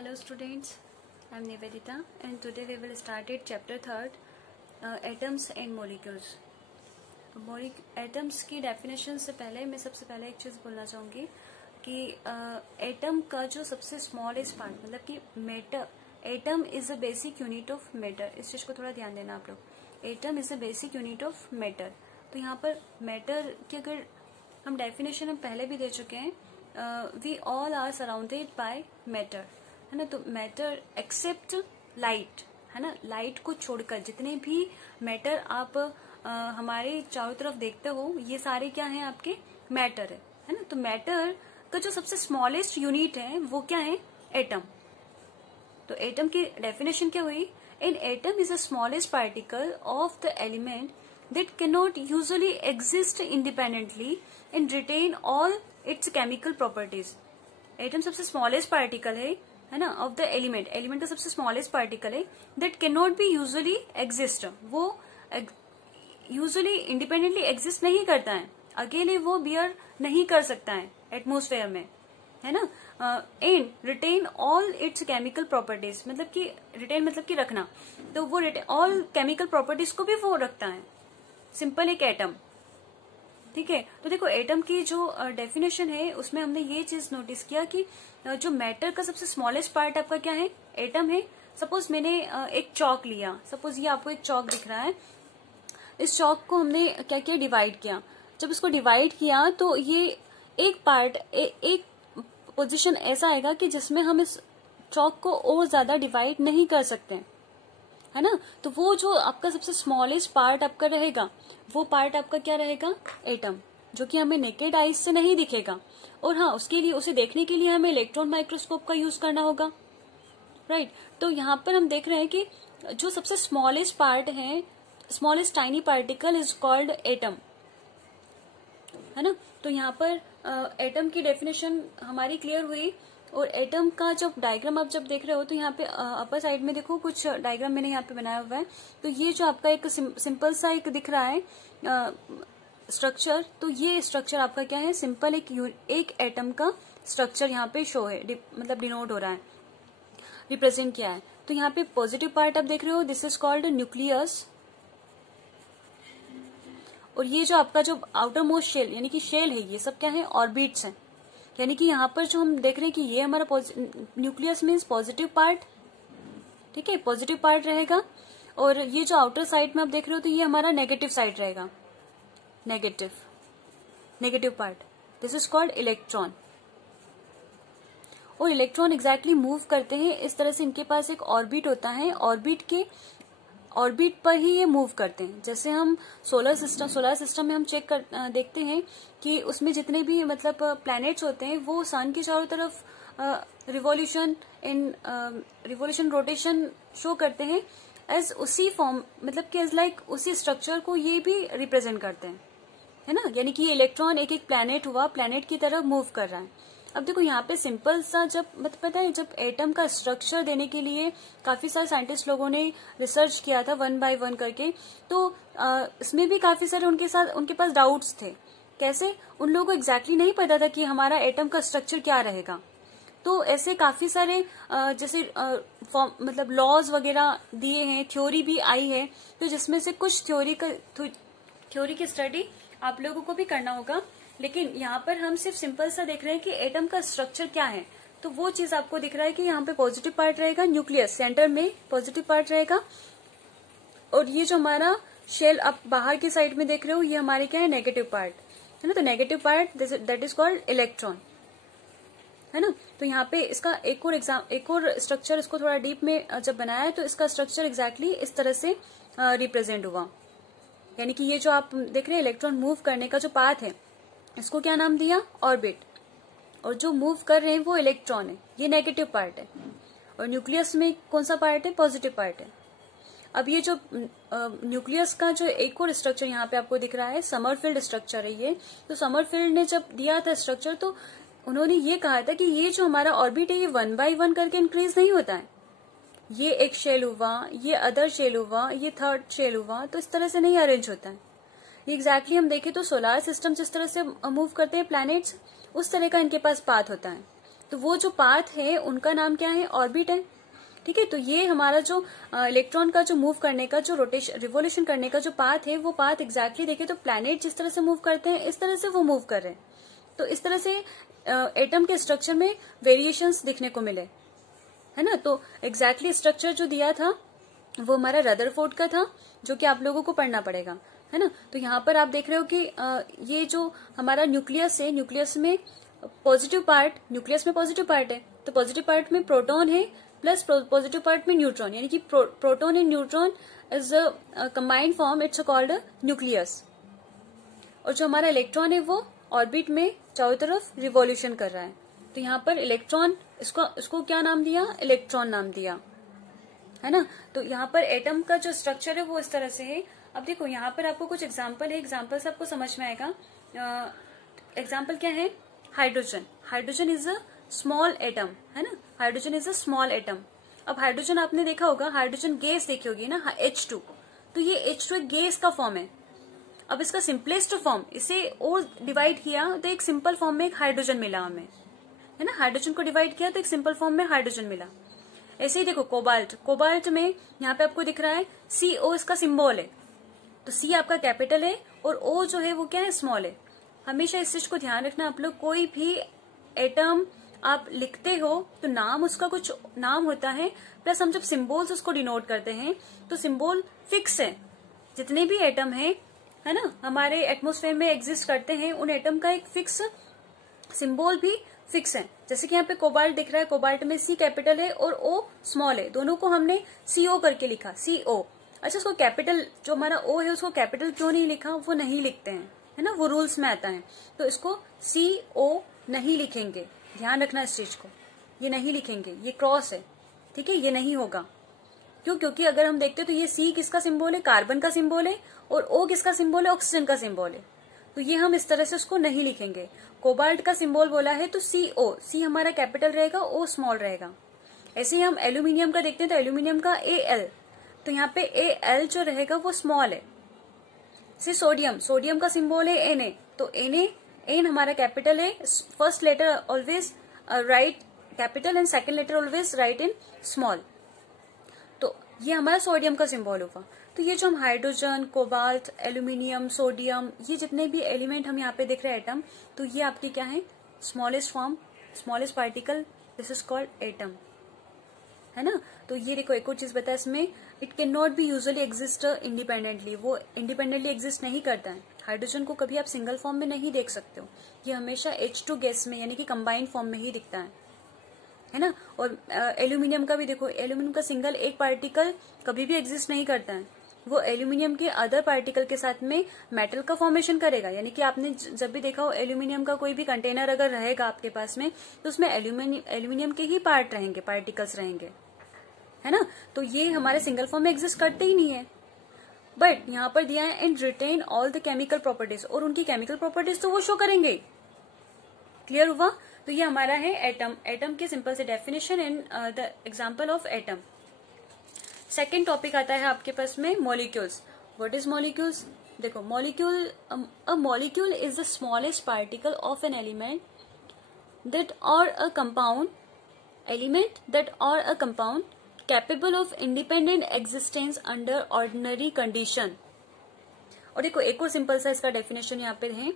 Hello students, I am Nivedita and today we will start it chapter 3 atoms and molecules. Atoms की definition से पहले मैं सबसे पहले एक चीज बोलना चाहूंगी कि एटम का जो सबसे स्मॉलेस्ट पार्ट मतलब कि matter, atom is a basic unit of matter. इस चीज को थोड़ा ध्यान देना आप लोग. Atom is a basic unit of matter. तो यहाँ पर मैटर की अगर हम डेफिनेशन हम पहले भी दे चुके हैं, we all are surrounded by matter, है ना. तो मैटर एक्सेप्ट लाइट, है ना. लाइट को छोड़कर जितने भी मैटर आप हमारे चारों तरफ देखते हो ये सारे क्या हैं, आपके मैटर है ना. तो मैटर का जो सबसे स्मॉलेस्ट यूनिट है वो क्या है, एटम. तो एटम की डेफिनेशन क्या हुई, an atom is the smallest particle of the element that can not usually exist independently and retain all its chemical properties. Atom सबसे स्मॉलेस्ट पार्टिकल है ना, ऑफ द एलिमेंट. एलिमेंट का सबसे smallest particle है that can not be usually exist. वो usually independently exist नहीं करता है, अकेले वो बियर नहीं कर सकता है एटमोस्फेयर में, है ना. And retain all its chemical properties, मतलब कि रिटेन मतलब कि रखना, तो वो ऑल केमिकल प्रॉपर्टीज को भी वो रखता है. सिंपल एक एटम, ठीक है. तो देखो एटम की जो डेफिनेशन है उसमें हमने ये चीज नोटिस किया कि जो मैटर का सबसे स्मॉलेस्ट पार्ट आपका क्या है, एटम है. सपोज मैंने एक चौक लिया, सपोज ये आपको एक चौक दिख रहा है. इस चौक को हमने क्या किया, डिवाइड किया. जब इसको डिवाइड किया तो ये एक पार्ट एक पोजीशन ऐसा आएगा कि जिसमें हम इस चौक को और ज्यादा डिवाइड नहीं कर सकते, है ना. तो वो जो आपका सबसे स्मॉलेस्ट पार्ट आपका रहेगा वो पार्ट आपका क्या रहेगा, एटम, जो कि हमें नेकेड आइज से नहीं दिखेगा. और हाँ, उसके लिए उसे देखने के लिए हमें इलेक्ट्रॉन माइक्रोस्कोप का यूज करना होगा, राइट. तो यहाँ पर हम देख रहे हैं कि जो सबसे स्मॉलेस्ट पार्ट है, smallest tiny particle is called atom, है ना. तो यहाँ पर एटम की डेफिनेशन हमारी क्लियर हुई. और एटम का जब डायग्राम आप जब देख रहे हो तो यहाँ पे अपर साइड में देखो कुछ डायग्राम मैंने यहाँ पे बनाया हुआ है. तो ये जो आपका एक सिंपल सा एक दिख रहा है स्ट्रक्चर, तो ये स्ट्रक्चर आपका क्या है, सिंपल एक एटम का स्ट्रक्चर यहाँ पे शो है, मतलब डिनोट हो रहा है, रिप्रेजेंट किया है. तो यहाँ पे पॉजिटिव पार्ट आप देख रहे हो, दिस इज कॉल्ड न्यूक्लियस. और ये जो आपका जो आउटर मोस्ट शेल यानी कि शेल है, ये सब क्या है, ऑर्बिट्स हैं. यानी कि यहाँ पर जो हम देख रहे हैं कि ये हमारा न्यूक्लियस मीन्स पॉजिटिव पार्ट, ठीक है, पॉजिटिव पार्ट रहेगा. और ये जो आउटर साइड में आप देख रहे हो तो ये हमारा नेगेटिव साइड रहेगा, negative part. This is called electron. और इलेक्ट्रॉन एग्जैक्टली मूव करते हैं इस तरह से, इनके पास एक ऑर्बिट होता है, ऑर्बिट पर ही ये मूव करते हैं. जैसे हम सोलर सिस्टम में हम देखते हैं कि उसमें जितने भी मतलब प्लैनेट्स होते हैं वो सन की चारों तरफ रिवॉल्यूशन रोटेशन शो करते हैं एज उसी फॉर्म, मतलब कि एज लाइक उसी स्ट्रक्चर को ये भी रिप्रेजेंट करते हैं, है ना. यानी कि ये इलेक्ट्रॉन एक एक प्लैनेट हुआ, प्लैनेट की तरफ मूव कर रहा है. अब देखो यहाँ पे सिंपल सा जब पता है, जब एटम का स्ट्रक्चर देने के लिए काफी सारे साइंटिस्ट लोगों ने रिसर्च किया था 1 by 1 करके, तो इसमें भी काफी सारे उनके पास डाउट्स थे. कैसे, उन लोगों को एग्जैक्टली नहीं पता था कि हमारा एटम का स्ट्रक्चर क्या रहेगा. तो ऐसे काफी सारे जैसे मतलब लॉज वगैरह दिए हैं, थ्योरी भी आई है, तो जिसमें से कुछ थ्योरी की स्टडी आप लोगों को भी करना होगा. लेकिन यहाँ पर हम सिर्फ सिंपल सा देख रहे हैं कि एटम का स्ट्रक्चर क्या है. तो वो चीज आपको दिख रहा है कि यहाँ पे पॉजिटिव पार्ट रहेगा, न्यूक्लियस सेंटर में पॉजिटिव पार्ट रहेगा. और ये जो हमारा शेल आप बाहर की साइड में देख रहे हो ये हमारे क्या है, नेगेटिव पार्ट, है ना. तो negative part that is called electron, है ना. तो यहाँ पे इसका एक और स्ट्रक्चर, इसको थोड़ा डीप में जब बनाया है तो इसका स्ट्रक्चर एग्जैक्टली इस तरह से रिप्रेजेंट हुआ. यानी कि ये जो आप देख रहे हैं इलेक्ट्रॉन मूव करने का जो पाथ है, इसको क्या नाम दिया, ऑर्बिट. और जो मूव कर रहे हैं वो इलेक्ट्रॉन है, ये नेगेटिव पार्ट है. और न्यूक्लियस में कौन सा पार्ट है, पॉजिटिव पार्ट है. अब ये जो न्यूक्लियस का जो एक और स्ट्रक्चर यहाँ पे आपको दिख रहा है, समरफील्ड स्ट्रक्चर है ये. तो समरफील्ड ने जब दिया था स्ट्रक्चर तो उन्होंने ये कहा था कि ये जो हमारा ऑर्बिट है ये 1 by 1 करके इंक्रीज नहीं होता है. ये एक शेल हुआ, ये अदर शेल हुआ, ये थर्ड शेल हुआ, तो इस तरह से नहीं अरेंज होता है. एग्जैक्टली हम देखें तो सोलर सिस्टम जिस तरह से मूव करते हैं प्लैनेट्स, उस तरह का इनके पास पाथ होता है. तो वो जो पाथ है उनका नाम क्या है, ऑर्बिट है। ठीक है, तो ये हमारा जो इलेक्ट्रॉन का जो मूव करने का, जो रोटेशन रिवोल्यूशन करने का जो पाथ है, वो पाथ एग्जैक्टली देखे तो प्लैनेट जिस तरह से मूव करते हैं इस तरह से वो मूव कर रहे हैं। तो इस तरह से एटम के स्ट्रक्चर में वेरिएशंस दिखने को मिले, है ना। तो एग्जैक्टली स्ट्रक्चर जो दिया था वो हमारा रदरफोर्ड का था, जो कि आप लोगों को पढ़ना पड़ेगा, है ना। तो यहाँ पर आप देख रहे हो कि ये जो हमारा न्यूक्लियस है, न्यूक्लियस में पॉजिटिव पार्ट, न्यूक्लियस में पॉजिटिव पार्ट है, तो पॉजिटिव पार्ट में प्रोटॉन है प्लस पॉजिटिव पार्ट में न्यूट्रॉन, यानी कि proton and neutron is a combined form, it's called nucleus. और जो हमारा इलेक्ट्रॉन है वो ऑर्बिट में चारों तरफ रिवॉल्यूशन कर रहा है। तो यहाँ पर इलेक्ट्रॉन, इसको क्या नाम दिया, इलेक्ट्रॉन नाम दिया, है ना। तो यहाँ पर एटम का जो स्ट्रक्चर है वो इस तरह से है। अब देखो यहाँ पर आपको कुछ एग्जाम्पल है, एग्जाम्पल से आपको समझ में आएगा। एग्जाम्पल क्या है, hydrogen. Hydrogen is a small atom, है ना, hydrogen is a small atom. अब हाइड्रोजन आपने देखा होगा, हाइड्रोजन गैस देखी होगी ना, H2, तो ये H2 एक गैस का फॉर्म है। अब इसका सिंपलेस्ट फॉर्म, इसे और डिवाइड किया तो एक सिंपल फॉर्म में एक हाइड्रोजन मिला हमें, है ना। हाइड्रोजन को डिवाइड किया तो एक सिंपल फॉर्म में हाइड्रोजन मिला। ऐसे ही देखो कोबाल्ट, कोबाल्ट में यहाँ पे आपको दिख रहा है CO, इसका सिंबल है, तो C आपका कैपिटल है और O जो है वो क्या है, स्मॉल है। हमेशा इस चीज को ध्यान रखना आप लोग, कोई भी एटम आप लिखते हो तो नाम उसका कुछ नाम होता है, प्लस हम जब सिंबल्स उसको डिनोट करते हैं तो सिंबल फिक्स है। जितने भी एटम है ना, हमारे एटमॉस्फेयर में एग्जिस्ट करते हैं, उन एटम का एक फिक्स सिंबल भी फिक्स है। जैसे कि यहाँ पे कोबाल्ट दिख रहा है, कोबाल्ट में C कैपिटल है और O स्मॉल है, दोनों को हमने CO करके लिखा, CO। अच्छा, उसको कैपिटल, जो हमारा O है उसको कैपिटल क्यों नहीं लिखा, वो नहीं लिखते हैं, है ना, वो रूल्स में आता है। तो इसको CO नहीं लिखेंगे, ध्यान रखना इस चीज को, ये नहीं लिखेंगे, ये क्रॉस है, ठीक है, ये नहीं होगा। क्यों, क्योंकि अगर हम देखते हैं तो ये C किसका सिंबल है, कार्बन का सिंबल है, और O किसका सिंबल है, ऑक्सीजन का सिंबल है। तो ये हम इस तरह से उसको नहीं लिखेंगे। कोबाल्ट का सिंबल बोला है तो CO, C हमारा कैपिटल रहेगा, O स्मॉल रहेगा। ऐसे ही हम एल्यूमिनियम का देखते हैं तो एल्यूमिनियम का Al, तो यहाँ पे Al जो रहेगा वो स्मॉल है। से सोडियम, सोडियम का सिंबल है Na, तो Na हमारा कैपिटल है, first letter always write capital and second letter always write in small, तो ये हमारा सोडियम का सिंबल होगा। तो ये जो हम हाइड्रोजन, कोबाल्ट, एल्यूमिनियम, सोडियम, ये जितने भी एलिमेंट हम यहाँ पे देख रहे हैं एटम, तो ये आपके क्या है, smallest form, smallest particle, this is called atom, है ना। तो ये देखो एक और चीज बताया इसमें, it can not be usually exist independently, वो इंडिपेंडेंटली एग्जिस्ट नहीं करता है। हाइड्रोजन को कभी आप सिंगल फॉर्म में नहीं देख सकते हो, ये हमेशा H2 गैस में यानी कि कंबाइंड फॉर्म में ही दिखता है ना। और एल्यूमिनियम का भी देखो, एल्यूमिनियम का सिंगल एक पार्टिकल कभी भी एग्जिस्ट नहीं करता है, वो एल्यूमिनियम के अदर पार्टिकल के साथ में मेटल का फॉर्मेशन करेगा। यानी कि आपने जब भी देखा हो एल्यूमिनियम का कोई भी कंटेनर अगर रहेगा आपके पास में, तो उसमें एल्यूमिनियम के ही पार्ट रहेंगे, पार्टिकल्स रहेंगे, है ना। तो ये हमारे सिंगल फॉर्म में एग्जिस्ट करते ही नहीं है, बट यहाँ पर दिया है and retain all the chemical properties, और उनकी केमिकल प्रॉपर्टीज तो वो शो करेंगे। क्लियर हुआ। तो ये हमारा है एटम, एटम की सिंपल से definition and the example of atom. Second topic आता है आपके पास में मॉलिक्यूल्स। व्हाट इज मॉलिक्यूल्स, देखो molecule, a molecule is the smallest particle of an element that और अ कंपाउंड, एलिमेंट दैट और a compound capable of independent existence under ordinary condition. और देखो एक और सिंपल सा इसका डेफिनेशन यहाँ पे है,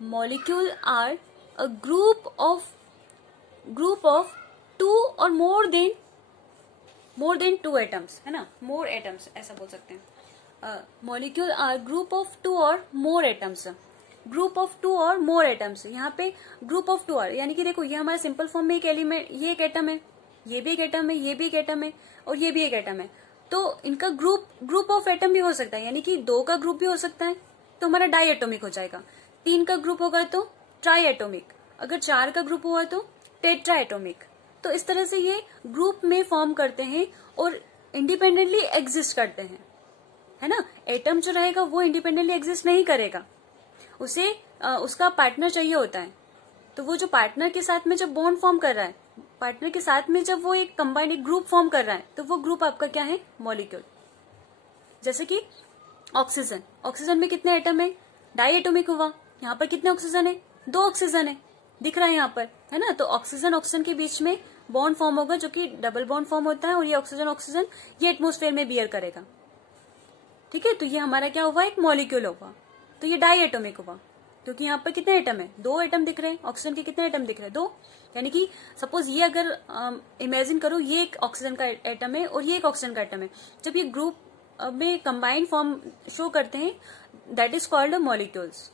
molecule are a group of two or more then two atoms, है ना, मोर एटम्स ऐसा बोल सकते हैं। Molecule are group of two or more atoms, group of two or more atoms. यहाँ पे ग्रुप ऑफ टू और, यानी कि देखो ये हमारे सिंपल फॉर्म में एक एलिमेंट, ये एक एटम है, ये भी एक एटम है, ये भी एक एटम है, और ये भी एक एटम है। तो इनका ग्रुप ऑफ एटम भी हो सकता है, यानी कि 2 का ग्रुप भी हो सकता है तो हमारा डाई एटोमिक हो जाएगा, 3 का ग्रुप होगा तो ट्राई एटोमिक, अगर 4 का ग्रुप हुआ तो टेट्रा एटोमिक। तो इस तरह से ये ग्रुप में फॉर्म करते हैं और इंडिपेंडेंटली एग्जिस्ट करते हैं, है ना। एटम जो रहेगा वो इंडिपेंडेंटली एग्जिस्ट नहीं करेगा, उसे उसका पार्टनर चाहिए होता है। तो वो जो पार्टनर के साथ में जब बॉन्ड फॉर्म कर रहा है, पार्टनर के साथ में जब वो एक कंबाइंड एक ग्रुप फॉर्म कर रहा है, तो वो ग्रुप आपका क्या है, मॉलिक्यूल। जैसे कि ऑक्सीजन, ऑक्सीजन में कितने एटम है, डाई एटोमिक हुआ। यहाँ पर कितने ऑक्सीजन है, 2 ऑक्सीजन है, दिख रहा है यहाँ पर, है ना। तो ऑक्सीजन ऑक्सीजन के बीच में बॉन्ड फॉर्म होगा जो कि डबल बॉन्ड फॉर्म होता है, और ये ऑक्सीजन ऑक्सीजन ये एटमॉस्फेयर में बियर करेगा। ठीक है, तो ये हमारा क्या हुआ, एक मॉलिक्यूल होगा। तो ये डाई एटॉमिक हुआ, क्योंकि यहाँ पर कितने एटम है, 2 एटम दिख रहे हैं। ऑक्सीजन के कितने एटम दिख रहे हैं, 2। यानी कि सपोज ये अगर इमेजिन करो ये एक ऑक्सीजन का एटम है और ये एक ऑक्सीजन का एटम है, जब ये ग्रुप में कंबाइंड फॉर्म शो करते हैं, that is called molecules.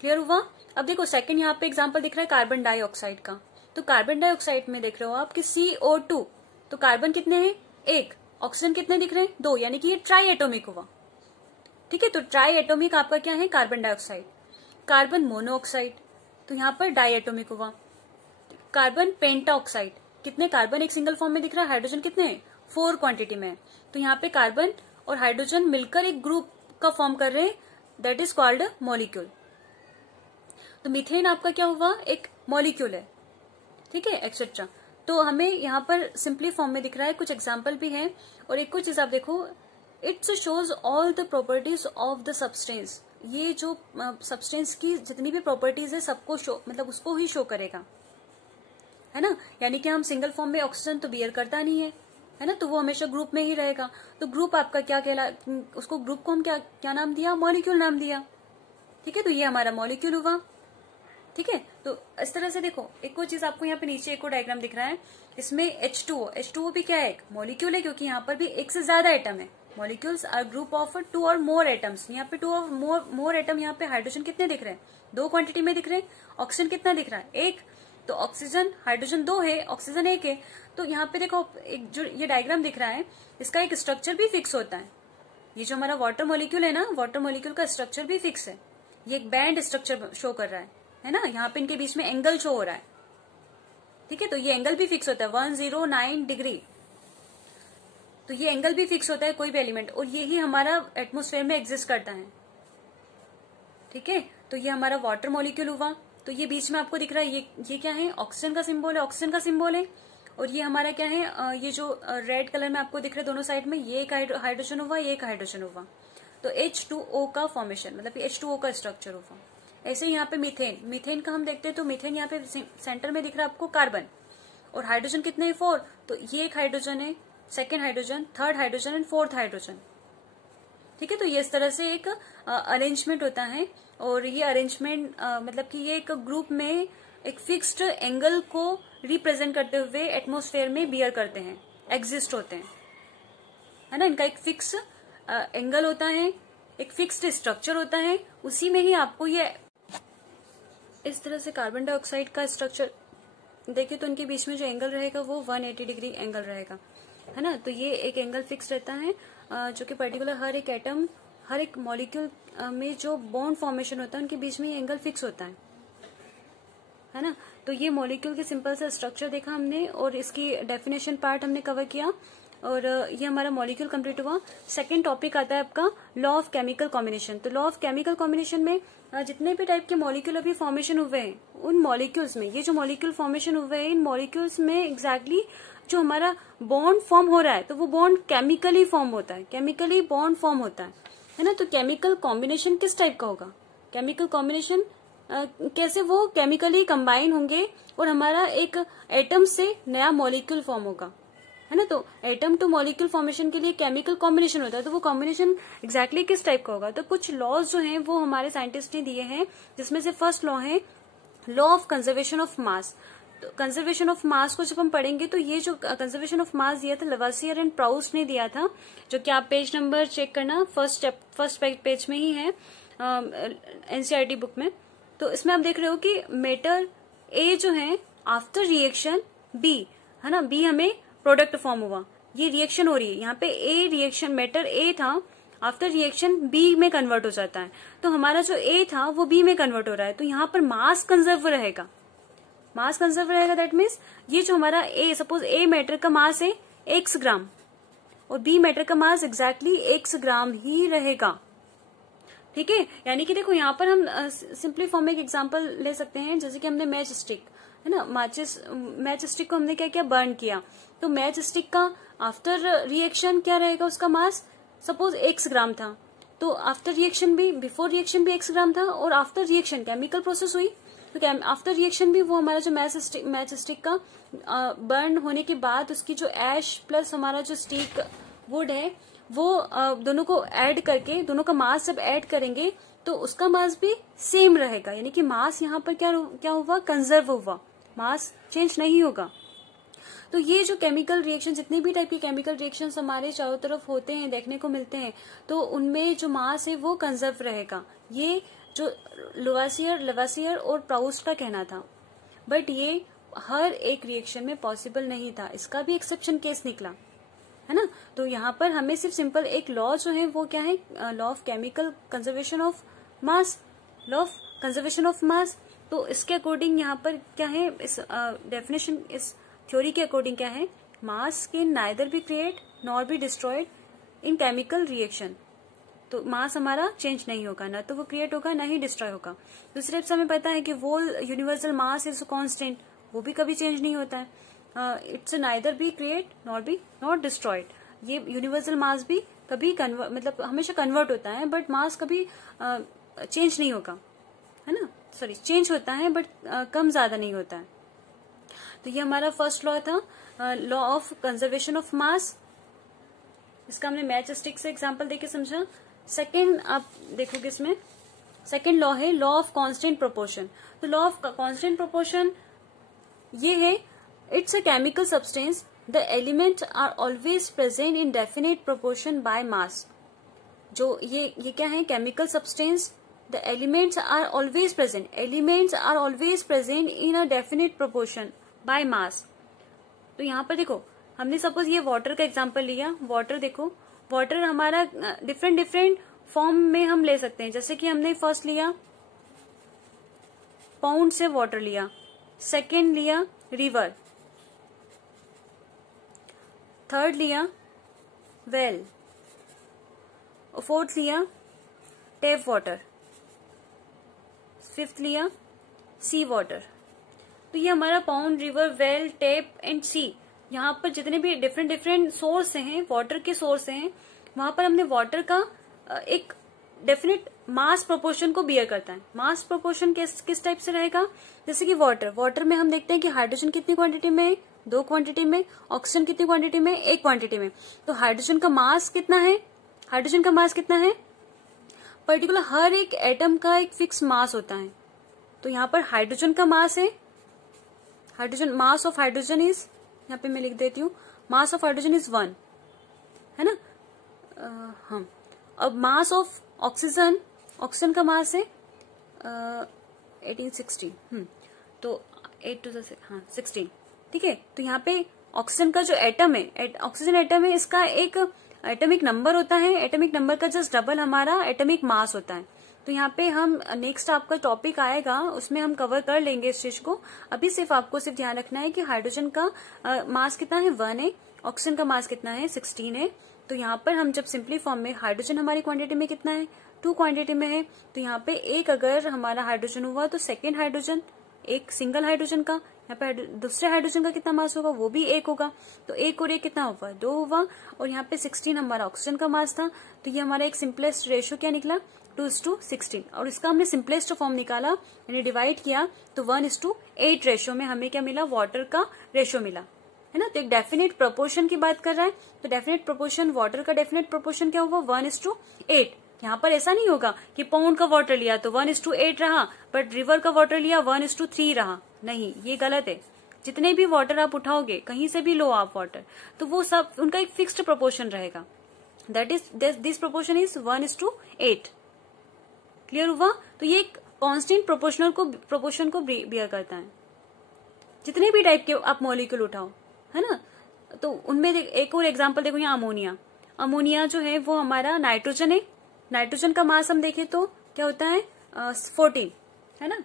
Clear हुआ। अब देखो सेकंड यहाँ पे एग्जांपल दिख रहा है कार्बन डाइऑक्साइड का। तो कार्बन डाइऑक्साइड में देख रहे हो आप कि CO2, तो कार्बन कितने हैं, 1, ऑक्सीजन कितने दिख रहे हैं, 2, यानी कि ये ट्राई एटोमिक हुआ। ठीक है, तो ट्राई एटोमिक आपका क्या है, कार्बन डाइऑक्साइड। कार्बन मोनोऑक्साइड, तो यहाँ पर डाई एटोमिक हुआ। कार्बन पेंटाऑक्साइड, कितने कार्बन एक सिंगल फॉर्म में दिख रहा है, हाइड्रोजन कितने हैं, 4 क्वांटिटी में है। तो यहाँ पे कार्बन और हाइड्रोजन मिलकर एक ग्रुप का फॉर्म कर रहे हैं, दैट इज कॉल्ड मॉलिक्यूल। तो मीथेन आपका क्या हुआ, एक मॉलिक्यूल है। ठीक है, एक्सेट्रा। तो हमें यहाँ पर सिंपली फॉर्म में दिख रहा है, कुछ एग्जाम्पल भी है। और एक कुछ चीज आप देखो, it's shows all the properties of the substance. ये जो सब्सटेंस की जितनी भी प्रॉपर्टीज है सबको शो, मतलब उसको ही शो करेगा, है ना। यानी कि हम सिंगल फॉर्म में ऑक्सीजन तो बियर करता नहीं है ना, तो वो हमेशा ग्रुप में ही रहेगा। तो ग्रुप आपका क्या कहला, उसको ग्रुप को हम क्या नाम दिया, मॉलिक्यूल नाम दिया। ठीक है, तो ये हमारा मॉलिक्यूल हुआ। ठीक है, तो इस तरह से देखो, एक और चीज आपको यहाँ पे नीचे एक और डायग्राम दिख रहा है, इसमें H2O भी क्या है, एक मॉलिक्यूल है, क्योंकि यहाँ पर भी एक से ज्यादा एटम है। मॉलिक्यूल्स आर ग्रुप ऑफ 2 और मोर एटम्स। यहाँ पे 2 और मोर एटम, यहाँ पे हाइड्रोजन कितने दिख रहे हैं, 2 क्वांटिटी में दिख रहे हैं। ऑक्सीजन कितना दिख रहा है, 1। तो ऑक्सीजन हाइड्रोजन 2 है, ऑक्सीजन 1 है। तो यहाँ पे देखो, एक जो ये डायग्राम दिख रहा है, इसका एक स्ट्रक्चर भी फिक्स होता है। ये जो हमारा वाटर मॉलिक्यूल है ना, वाटर मॉलिक्यूल का स्ट्रक्चर भी फिक्स है। ये एक बैंड स्ट्रक्चर शो कर रहा है ना। यहाँ पे इनके बीच में एंगल शो हो रहा है। ठीक है, तो ये एंगल भी फिक्स होता है 109 डिग्री। तो ये एंगल भी फिक्स होता है कोई भी एलिमेंट, और यही हमारा एटमॉस्फेयर में एग्जिस्ट करता है। ठीक है, तो ये हमारा वाटर मॉलिक्यूल हुआ। तो ये बीच में आपको दिख रहा है, ये क्या है, ऑक्सीजन का सिंबल है, ऑक्सीजन का सिंबल है। और ये हमारा क्या है, ये जो रेड कलर में आपको दिख रहा है दोनों साइड में, ये एक हाइड्रोजन हुआ, ये एक हाइड्रोजन हुआ। तो H2O का फॉर्मेशन, मतलब H2O का स्ट्रक्चर हुआ। ऐसे यहाँ पे मीथेन का हम देखते हैं, तो मीथेन यहाँ पे सेंटर में दिख रहा है आपको कार्बन, और हाइड्रोजन कितने हैं, 4। तो ये एक हाइड्रोजन है, second hydrogen, third hydrogen and fourth hydrogen. ठीक है, तो ये इस तरह से एक अरेंजमेंट होता है। और ये अरेंजमेंट मतलब कि ये एक ग्रुप में एक फिक्स्ड एंगल को रिप्रेजेंट करते हुए एटमॉस्फेयर में बियर करते हैं, एग्जिस्ट होते हैं, है ना। इनका एक फिक्स एंगल होता है, एक फिक्स्ड स्ट्रक्चर होता है, उसी में ही आपको ये इस तरह से कार्बन डाइऑक्साइड का स्ट्रक्चर देखिए, तो इनके बीच में जो एंगल रहेगा वो 180 डिग्री एंगल रहेगा, है ना। तो ये एक एंगल फिक्स रहता है, जो कि पर्टिकुलर हर एक एटम, हर एक मॉलिक्यूल में जो बॉन्ड फॉर्मेशन होता है उनके बीच में ये एंगल फिक्स होता है ना। तो ये मॉलिक्यूल के सिंपल सा स्ट्रक्चर देखा हमने, और इसकी डेफिनेशन पार्ट हमने कवर किया, और ये हमारा मॉलिक्यूल कंप्लीट हुआ। सेकंड टॉपिक आता है आपका लॉ ऑफ केमिकल कॉम्बिनेशन। तो लॉ ऑफ केमिकल कॉम्बिनेशन में जितने भी टाइप के मॉलिक्यूल अभी फॉर्मेशन हुए हैं, उन मॉलिक्यूल्स में, ये जो मॉलिक्यूल फॉर्मेशन हुए हैं, इन मॉलिक्यूल्स में एग्जैक्टली जो हमारा बॉन्ड फॉर्म हो रहा है, तो वो बॉन्ड केमिकली फॉर्म होता है, केमिकली बॉन्ड फॉर्म होता है ना। तो केमिकल कॉम्बिनेशन किस टाइप का होगा, केमिकल कॉम्बिनेशन कैसे वो केमिकली कंबाइन होंगे और हमारा एक एटम से नया मॉलिक्यूल फॉर्म होगा, है ना। तो एटम टू मॉलिक्यूल फॉर्मेशन के लिए केमिकल कॉम्बिनेशन होता है, तो वो कॉम्बिनेशन एग्जैक्टली किस टाइप का होगा। तो कुछ लॉज जो हैं वो हमारे साइंटिस्ट ने दिए हैं, जिसमें से फर्स्ट लॉ है law of conservation of mass. तो कंजर्वेशन ऑफ मास को जब हम पढ़ेंगे, तो ये जो कंजर्वेशन ऑफ मास दिया था लवासियर एंड प्राउस्ट ने दिया था, जो कि आप पेज नंबर चेक करना, फर्स्ट पेज में ही है एनसीईआरटी बुक में। तो इसमें आप देख रहे हो कि मेटर ए जो है आफ्टर रिएक्शन बी, है ना, बी हमें प्रोडक्ट फॉर्म हुआ, ये रिएक्शन हो रही है, यहाँ पे ए रिएक्शन, मेटर ए था, आफ्टर रिएक्शन बी में कन्वर्ट हो जाता है, तो हमारा जो ए था वो बी में कन्वर्ट हो रहा है, तो यहाँ पर मास कंजर्व रहेगा, मास कंजर्व रहेगा। दैट मीन्स ये जो हमारा ए, सपोज ए मेटर का मास है x ग्राम और बी मेटर का मास एग्जैक्टली x ग्राम ही रहेगा। ठीक है, यानी कि देखो यहाँ पर हम सिंपली फॉर्म में एक एग्जांपल ले सकते हैं, जैसे कि हमने मैच स्टिक, है ना, मैच स्टिक को हमने क्या किया, बर्न किया, तो मैच स्टिक का आफ्टर रिएक्शन क्या रहेगा, उसका मास सपोज x ग्राम था, तो आफ्टर रिएक्शन भी, बिफोर रिएक्शन भी x ग्राम था, और आफ्टर रिएक्शन केमिकल प्रोसेस हुई तो आफ्टर रिएक्शन भी वो हमारा जो मैच स्टिक का बर्न होने के बाद उसकी जो ऐश प्लस हमारा जो स्टिक वुड है वो दोनों को ऐड करके, दोनों का मास जब ऐड करेंगे तो उसका मास भी सेम रहेगा, यानी कि मास यहाँ पर क्या हुआ, कंजर्व हुआ, मास चेंज नहीं होगा। तो ये जो केमिकल रिएक्शन, जितने भी टाइप के केमिकल रिएक्शंस हमारे चारों तरफ होते हैं, देखने को मिलते हैं, तो उनमें जो मास है वो कंजर्व रहेगा। ये जो लवासियर और प्राउस्ट का कहना था, बट ये हर एक रिएक्शन में पॉसिबल नहीं था, इसका भी एक्सेप्शन केस निकला, है ना। तो यहाँ पर हमें सिर्फ सिंपल एक लॉ जो है वो क्या है, law of chemical conservation of mass, law of conservation of mass. तो इसके अकॉर्डिंग यहाँ पर क्या है, इस डेफिनेशन, इस थ्योरी के अकॉर्डिंग क्या है, मास can neither be create nor be destroyed in chemical reaction. तो मास हमारा चेंज नहीं होगा, ना तो वो क्रिएट होगा ना ही डिस्ट्रॉय होगा। दूसरे से हमें पता है कि वो यूनिवर्सल मास इज कांस्टेंट, वो भी कभी चेंज नहीं होता है। It's neither be create not destroyed. ये यूनिवर्सल मास भी कभी मतलब हमेशा कन्वर्ट होता है, बट मास कभी चेंज नहीं होगा, है ना, सॉरी चेंज होता है बट कम ज्यादा नहीं होता है। तो ये हमारा फर्स्ट लॉ था, law of conservation of mass. इसका हमने मैच स्टिक से एग्जांपल देके समझा। सेकंड आप देखोगे इसमें सेकंड लॉ है लॉ ऑफ कांस्टेंट प्रोपोर्शन। तो लॉ ऑफ कांस्टेंट प्रोपोर्शन ये है, it's a chemical substance, the element are always present in definite proportion by mass. जो ये क्या है, chemical substance, the elements are always present, elements are always present in a definite proportion by mass. तो यहाँ पर देखो, हमने suppose ये वाटर का एग्जांपल लिया, वाटर देखो, वाटर हमारा डिफरेंट फॉर्म में हम ले सकते हैं। जैसे कि हमने फर्स्ट लिया पाउंड से वाटर लिया, सेकेंड लिया रिवर, थर्ड लिया वेल, फोर्थ लिया टैप वाटर, फिफ्थ लिया सी वाटर। तो ये हमारा pond, river, well, tap and sea, यहाँ पर जितने भी डिफरेंट सोर्स हैं, वाटर के सोर्स हैं, वहां पर हमने वाटर का एक डेफिनेट मास प्रोपोर्शन को बियर करता है। मास प्रोपोर्शन किस टाइप से रहेगा, जैसे कि वाटर में हम देखते हैं कि हाइड्रोजन कितनी क्वांटिटी में है, 2 क्वांटिटी में, ऑक्सीजन कितनी क्वांटिटी में, 1 क्वांटिटी में। तो हाइड्रोजन का मास कितना है, पर्टिकुलर हर एक एटम का एक फिक्स मास होता है। तो यहाँ पर हाइड्रोजन का मास है, hydrogen mass of hydrogen is, यहाँ पे मैं लिख देती हूँ, मास ऑफ हाइड्रोजन इज 1, है ना। हाँ, अब मास ऑफ ऑक्सीजन का मास है 1816, तो 8 to 16, ठीक है। तो यहाँ पे ऑक्सीजन का जो एटम है, ऑक्सीजन एटम है, इसका एक एटॉमिक नंबर होता है, एटॉमिक नंबर का जस्ट डबल हमारा एटॉमिक मास होता है। तो यहाँ पे हम नेक्स्ट आपका टॉपिक आएगा, उसमें हम कवर कर लेंगे इस चीज को। अभी सिर्फ आपको ध्यान रखना है कि हाइड्रोजन का मास कितना है, 1 है, ऑक्सीजन का मास कितना है, 16 है। तो यहाँ पर हम जब सिंपली फॉर्म में, हाइड्रोजन हमारी क्वांटिटी में कितना है, 2 क्वांटिटी में है, तो यहाँ पे एक अगर हमारा हाइड्रोजन हुआ तो सेकेंड हाइड्रोजन, एक सिंगल हाइड्रोजन का, यहाँ पे दूसरे हाइड्रोजन का कितना मास होगा, वो भी 1 होगा। तो 1 और 1 कितना हुआ, 2 हुआ। और यहाँ पे 16 हमारा ऑक्सीजन का मास था, तो ये हमारा एक सिंपलेस्ट रेशियो क्या निकला, 2:16। और इसका हमने सिंपलेस्ट फॉर्म निकाला, यानी डिवाइड किया, तो 1:8 रेशियो में हमें क्या मिला, वाटर का रेशियो मिला, है ना। तो एक डेफिनेट प्रोपोर्शन की बात कर रहा है, तो डेफिनेट प्रोपोर्शन, वाटर का डेफिनेट प्रोपोर्शन क्या हुआ, 1:8। यहाँ पर ऐसा नहीं होगा कि पाउंड का वाटर लिया तो 1:8 रहा, बट रिवर का वाटर लिया 1:3 रहा, नहीं, ये गलत है। जितने भी वाटर आप उठाओगे, कहीं से भी लो आप वाटर, तो वो सब उनका एक फिक्स्ड प्रोपोर्शन रहेगा, that is this proportion is 1:8। Clear हुआ। तो ये एक कांस्टेंट प्रोपोर्शन को बियर करता है, जितने भी टाइप के आप मॉलिक्यूल उठाओ, है ना। तो उनमें एक और एग्जांपल देखो, यहाँ अमोनिया जो है वो हमारा नाइट्रोजन है, नाइट्रोजन का मास हम देखें तो क्या होता है, 14, है ना।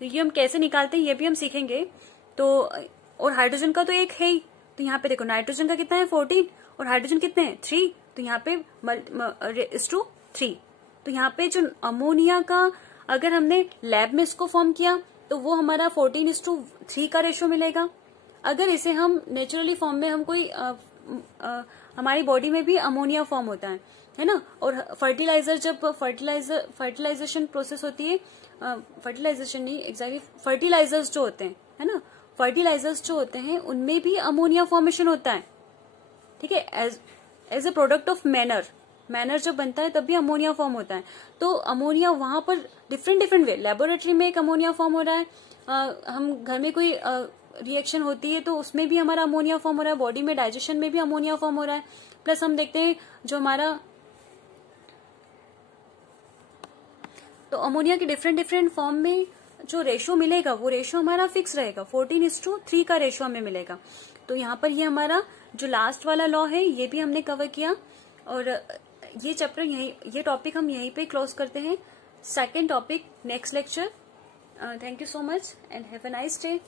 तो ये हम कैसे निकालते हैं ये भी हम सीखेंगे। तो और हाइड्रोजन का तो एक है ही, तो यहाँ पे देखो नाइट्रोजन का कितना है 14 और हाइड्रोजन कितने हैं 3, तो यहाँ पे /3। तो यहाँ पे जो अमोनिया का अगर हमने लैब में इसको फॉर्म किया तो वो हमारा 14:3 का रेशियो मिलेगा। अगर इसे हम नेचुरली फॉर्म में हम कोई हमारी बॉडी में भी अमोनिया फॉर्म होता है है ना। और फर्टिलाइजर, जब फर्टिलाइजेशन प्रोसेस होती है, फर्टिलाइजेशन नहीं एग्जैक्टली, फर्टिलाइजर्स जो होते हैं, है ना, फर्टिलाइजर्स जो होते हैं उनमें भी अमोनिया फॉर्मेशन होता है, ठीक है। As a product of manner जब बनता है तब भी अमोनिया फॉर्म होता है। तो अमोनिया वहां पर डिफरेंट वे, लेबोरेटरी में एक अमोनिया फॉर्म हो रहा है, हम घर में कोई रिएक्शन होती है तो उसमें भी हमारा अमोनिया फॉर्म हो रहा है, बॉडी में डाइजेशन में भी अमोनिया फॉर्म हो रहा है। प्लस हम देखते हैं जो हमारा, तो अमोनिया के डिफरेंट फॉर्म में जो रेशो मिलेगा वो रेशो हमारा फिक्स रहेगा, 14:3 का रेशो हमें मिलेगा। तो यहाँ पर ये हमारा जो लास्ट वाला लॉ है ये भी हमने कवर किया, और ये चैप्टर ये टॉपिक हम यहीं पे क्लोज करते हैं। Second topic next lecture. Thank you so much and have a nice day.